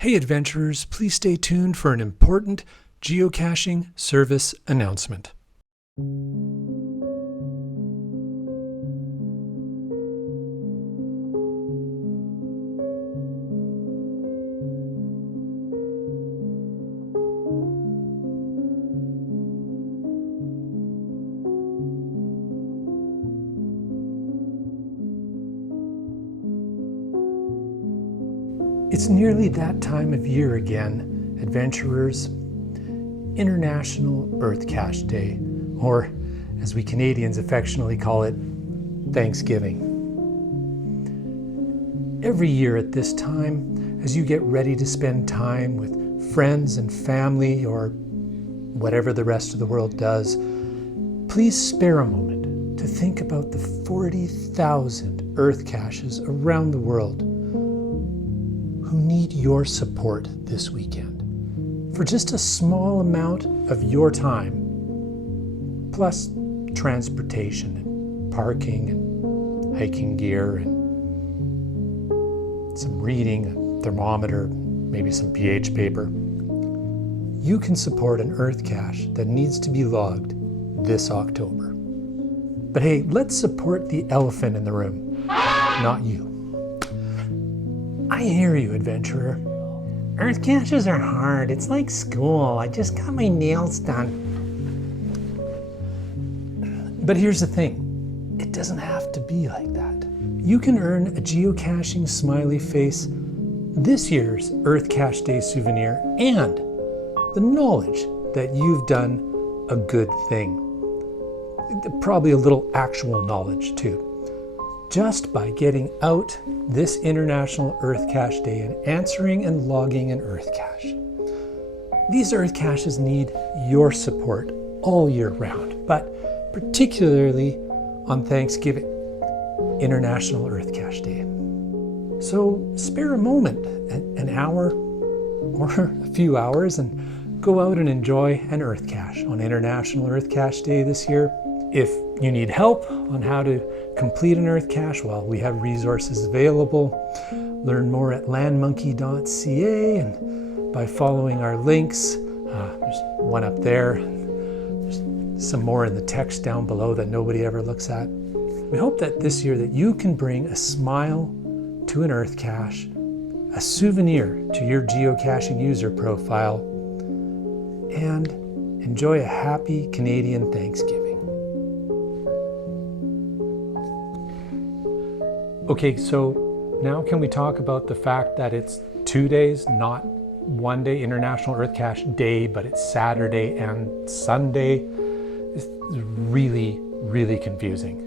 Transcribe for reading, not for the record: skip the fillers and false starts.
Hey adventurers, please stay tuned for an important geocaching service announcement. It's nearly that time of year again, adventurers. International EarthCache Day, or as we Canadians affectionately call it, Thanksgiving. Every year at this time, as you get ready to spend time with friends and family or whatever the rest of the world does, please spare a moment to think about the 40,000 EarthCaches around the world who need your support this weekend. For just a small amount of your time, plus transportation and parking and hiking gear and some reading, a thermometer, maybe some pH paper, you can support an EarthCache that needs to be logged this October. But hey, let's support the elephant in the room, not you. I hear you, adventurer. EarthCaches are hard. It's like school. I just got my nails done. But here's the thing. It doesn't have to be like that. You can earn a geocaching smiley face, this year's EarthCache Day souvenir, and the knowledge that you've done a good thing. Probably a little actual knowledge too. Just by getting out this International EarthCache Day and answering and logging an EarthCache. These EarthCaches need your support all year round, but particularly on Thanksgiving, International EarthCache Day. So spare a moment, an hour or a few hours, and go out and enjoy an EarthCache on International EarthCache Day this year. If you need help on how to complete an EarthCache, well, we have resources available. Learn more at lanmonkeygc, and by following our links, there's one up there. There's some more in the text down below that nobody ever looks at. We hope that this year that you can bring a smile to an EarthCache, a souvenir to your geocaching user profile, and enjoy a happy Canadian Thanksgiving. Okay, so now can we talk about the fact that it's 2 days, not one day, International EarthCache Day, but it's Saturday and Sunday? It's really, really confusing.